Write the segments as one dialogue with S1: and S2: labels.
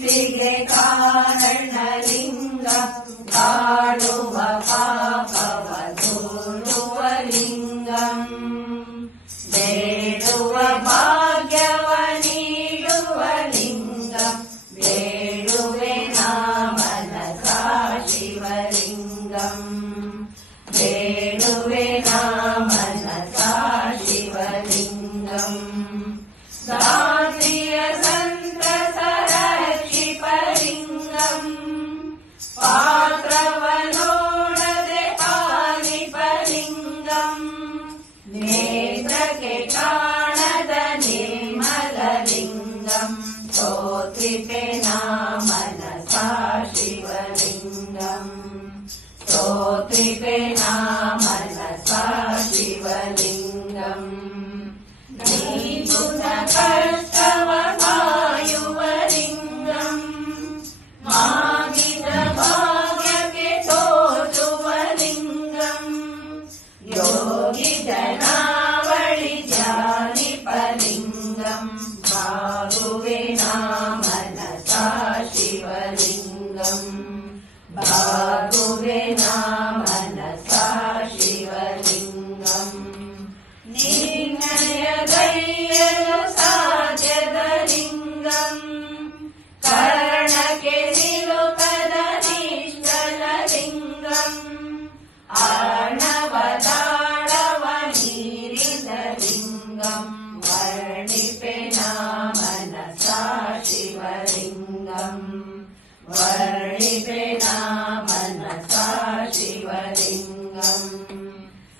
S1: Big ेणा मदता शिवलिङ्गम्। कर्तवतायुवलिङ्गम् मागिनपायतोलिङ्गम् योगि जनावणिपलिङ्गम् पातुना मदता शिवलिङ्गम्। मलसा शिवलिङ्गम्। निनयदैर्य साजलिङ्गम् कर्णकेलोकदनिष्टिङ्गम् अनवताडवनीरिदलिङ्गम् वर्णिपेना मलसा शिवलिङ्गम्। वर्णि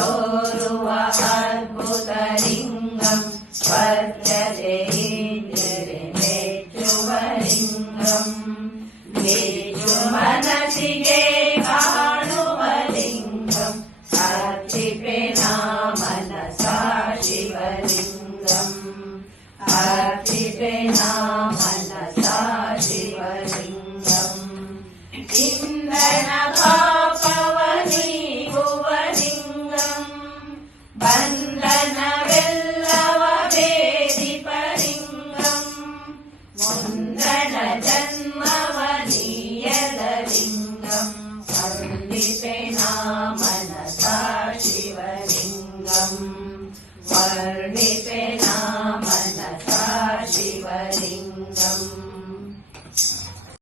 S1: ोरुवालिङ्गम् पचेन्द्रे भेजुवलिङ्गम् तेजो भलचिगे पाढुवलिङ्गम् सचिपेना मल शिवलिङ्गम् अचिपेना भल शिवलिङ्गम् इन्द्र permite